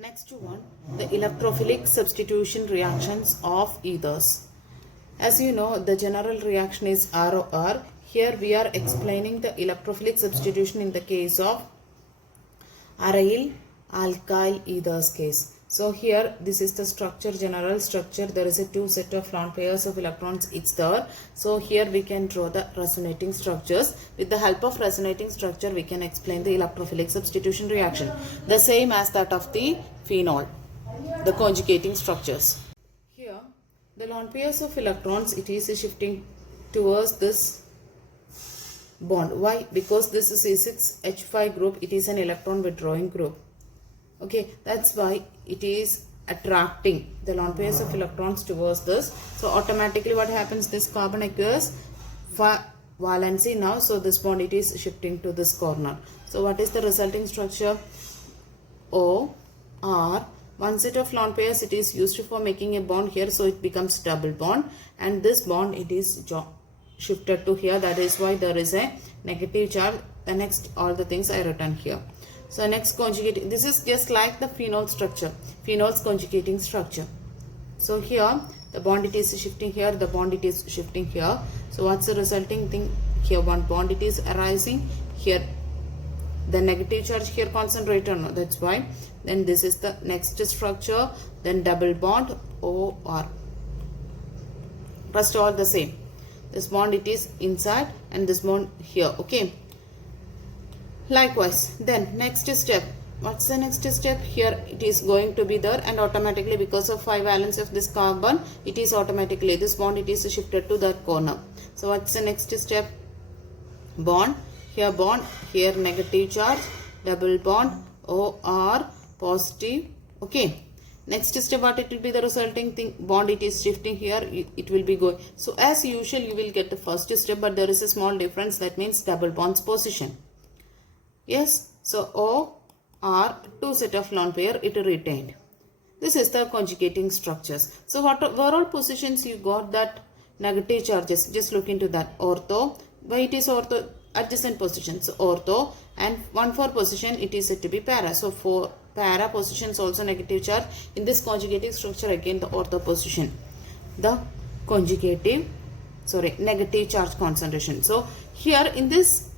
Next one, the electrophilic substitution reactions of ethers. As you know, the general reaction is ROR. Here we are explaining the electrophilic substitution in the case of aryl alkyl ethers case. So here this is the structure, general structure. There is a two set of lone pairs of electrons it's there. So here we can draw the resonating structures. With the help of resonating structure we can explain the electrophilic substitution reaction. The same as that of the phenol, the conjugating structures. Here the lone pairs of electrons, it is shifting towards this bond. Why? Because this is C6H5 group, it is an electron withdrawing group. Okay, that's why it is attracting the lone pairs of electrons towards this. So automatically what happens, this carbon acquires valency now. So this bond, it is shifting to this corner. So what is the resulting structure? O, R, one set of lone pairs, it is used for making a bond here. So it becomes double bond, and this bond, it is shifted to here. That is why there is a negative charge. The next, all the things I written here. So next conjugating, this is just like the phenol structure, phenol's conjugating structure. So here the bond, it is shifting here, the bond, it is shifting here. So what's the resulting thing? Here one bond, it is arising, here the negative charge here concentrated, no, that's why. Then this is the next structure, then double bond OR. Rest all the same. This bond, it is inside, and this bond here. Okay. Likewise, then next step. What's the next step? Here it is going to be there, and automatically because of 5 valence of this carbon, it is automatically, this bond, it is shifted to that corner. So what's the next step? Bond, here negative charge, double bond, OR, positive. Okay. Next step, what it will be, the resulting thing, bond, it is shifting here, it will be going. So as usual, you will get the first step, but there is a small difference, that means double bonds position. Yes, so O, R, two set of lone pair, it retained. This is the conjugating structures. So what were all positions you got that negative charges? Just look into that. Ortho, why it is ortho? Adjacent positions, ortho, and 1,4 position, it is said to be para. So for para positions also negative charge. In this conjugating structure, again the ortho position, the conjugative, negative charge concentration. So here in this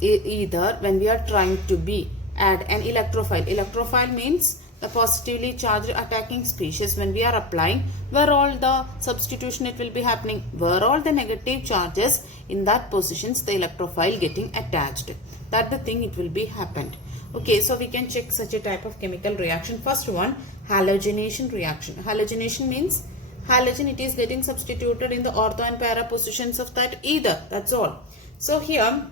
ether, when we are trying to add an electrophile means the positively charged attacking species, when we are applying, where all the substitution it will be happening, where all the negative charges in that positions, the electrophile getting attached, that the thing it will be happened. Okay, so we can check such a type of chemical reaction. First one, halogenation reaction. Halogenation means halogen, it is getting substituted in the ortho and para positions of that ether, that's all. So here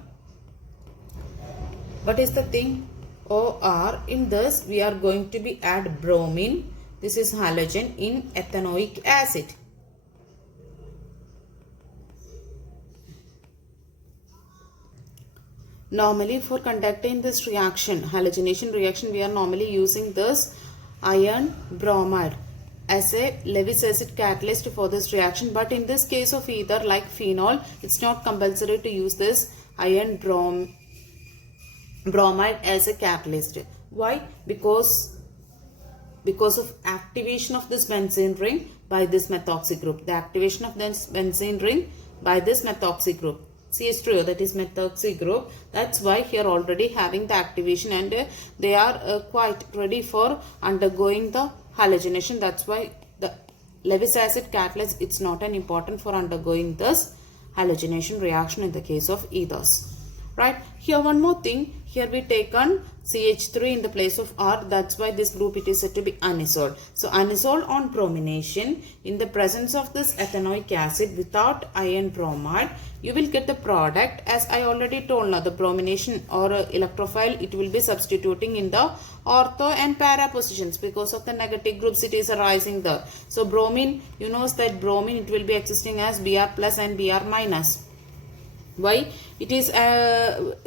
what is the thing? OR, in this we are going to be add bromine, this is halogen, in ethanoic acid. Normally for conducting this reaction, halogenation reaction, we are normally using this iron bromide as a Lewis acid catalyst for this reaction. But in this case of ether like phenol, it's not compulsory to use this iron bromide as a catalyst. Why? Because of activation of this benzene ring by this methoxy group. The activation of this benzene ring by this methoxy group, CH3O, that is methoxy group. That's why here already having the activation, and they are quite ready for undergoing the halogenation. That's why the Lewis acid catalyst, it's not an important for undergoing this halogenation reaction in the case of ethers. Right, here one more thing, here we taken CH3 in the place of R, that's why this group it is said to be anisole. So anisole on bromination, in the presence of this ethanoic acid without iron bromide, you will get the product. As I already told now, the bromination or electrophile, it will be substituting in the ortho and para positions because of the negative groups it is arising there. So bromine, you know that bromine, it will be existing as Br plus and Br minus. Why? It is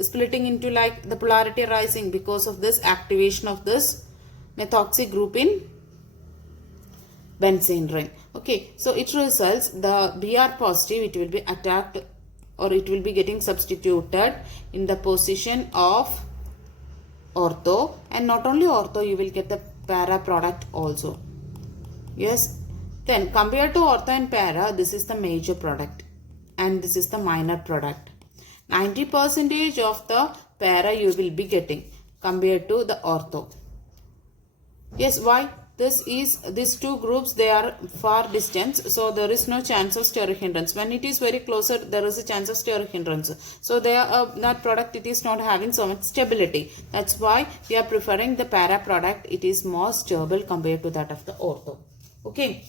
splitting into like the polarity rising because of this activation of this methoxy group in benzene ring. Okay, so it results the Br positive, it will be attacked, or it will be getting substituted in the position of ortho, and not only ortho, you will get the para product also. Yes. Then compared to ortho and para, this is the major product and this is the minor product. 90% of the para you will be getting compared to the ortho. Yes, why? These two groups, they are far distance, so there is no chance of steric hindrance. When it is very closer, there is a chance of steric hindrance. So that product, it is not having so much stability. That's why we are preferring the para product. It is more stable compared to that of the ortho. Okay.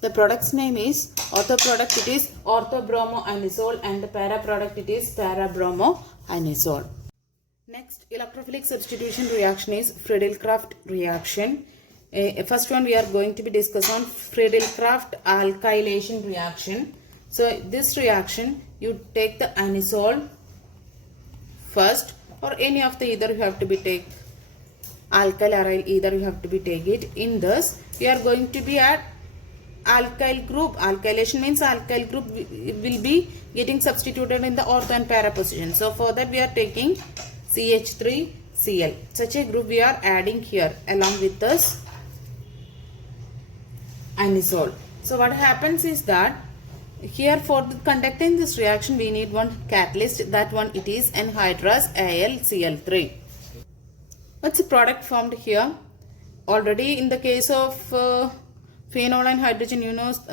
The product's name is ortho product, it is orthobromoanisole, and the para product, it is parabromoanisole. Next electrophilic substitution reaction is Friedel-Crafts reaction. First one we are going to be discuss on Friedel-Crafts alkylation reaction. So this reaction, you take the anisole first, or any of the either you have to be take alkyl aryl, either you have to be take it. In this we are going to be at alkyl group. Alkylation means alkyl group will be getting substituted in the ortho and para position. So for that we are taking CH3Cl. Such a group we are adding here along with this anisole. So what happens is that here for conducting this reaction we need one catalyst. That one it is anhydrous AlCl3. What's the product formed here? Already in the case of phenol and hydrogen,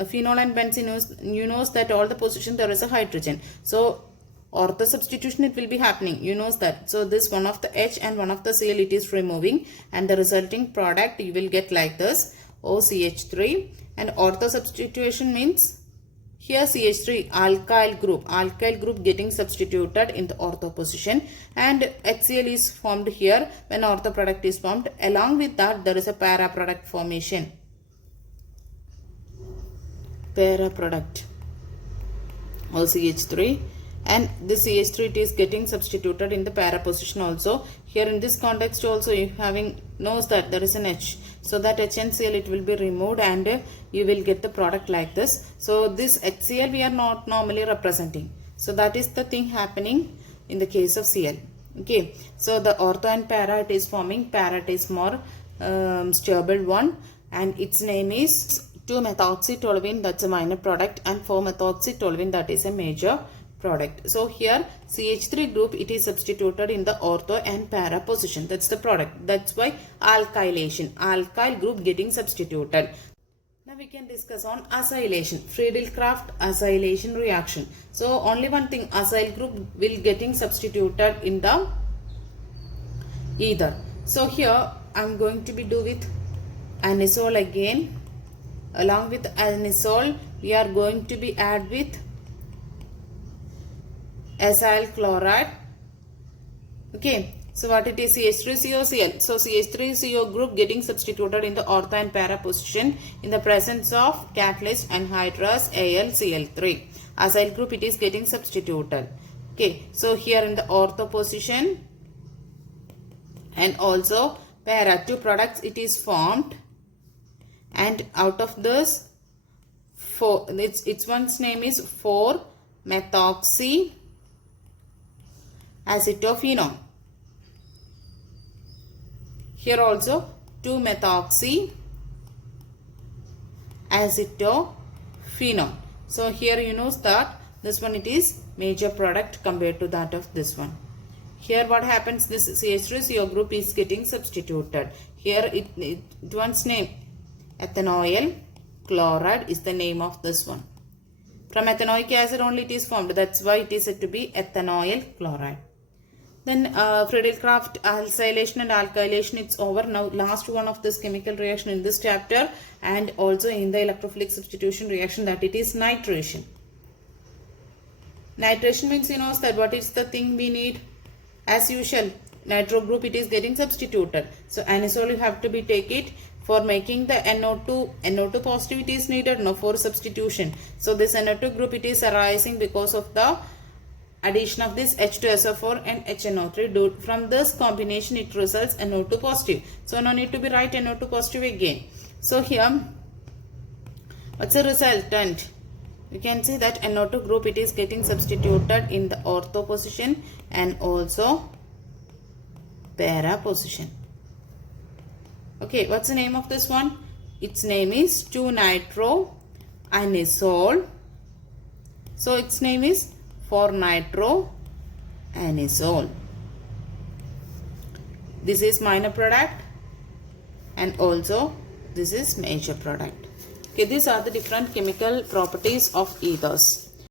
phenol and benzene, you know that all the position there is a hydrogen. So ortho substitution it will be happening, you know that. So this one of the H and one of the Cl it is removing, and the resulting product you will get like this OCH3. And ortho substitution means here CH3 alkyl group getting substituted in the ortho position, and HCl is formed here when ortho product is formed. Along with that there is a para product formation. Para product OCH3, and this CH3 it is getting substituted in the para position also. Here in this context also you having knows that there is an H, so that H and Cl it will be removed and you will get the product like this. So this HCl we are not normally representing, so that is the thing happening in the case of Cl. Okay, so the ortho and para it is forming. Para it is more stable one, and its name is 2-methoxytoluene, that's a minor product, and 4-methoxytoluene, that is a major product. So here CH3 group it is substituted in the ortho and para position. That's the product. That's why alkylation, alkyl group getting substituted. Now we can discuss on acylation, Friedel-Crafts acylation reaction. So only one thing, acyl group will getting substituted in the ether. So here I am going to be do with anisole again. Along with anisole we are going to be add with acyl chloride. Okay, so what it is, CH3COCl. So CH3CO group getting substituted in the ortho and para position in the presence of catalyst anhydrous AlCl3. Acyl group it is getting substituted. Okay, so here in the ortho position and also para, two products it is formed, and out of this its one's name is 4-methoxyacetophenone. Here also 2-methoxyacetophenone. So here you know that this one it is major product compared to that of this one. Here what happens, this CH3CO group is getting substituted. Here it one's name ethanoyl chloride is the name of this one. From ethanoic acid only it is formed. That's why it is said to be ethanoyl chloride. Then Friedel-Crafts acylation and alkylation, it's over. Now last one of this chemical reaction in this chapter and also in the electrophilic substitution reaction, that it is nitration. Nitration means you know that what is the thing we need. As usual, nitro group it is getting substituted. So anisole you have to be take it. For making the NO2 positive it is needed no for substitution. So this NO2 group it is arising because of the addition of this H2SO4 and HNO3. From this combination it results NO2 positive. So no need to be write NO2 positive again. So here what's the resultant? You can see that NO2 group it is getting substituted in the ortho position and also para position. Okay, what's the name of this one? Its name is 2-nitroanisole. So its name is 4-nitroanisole. This is minor product and also this is major product. Okay, these are the different chemical properties of ethers.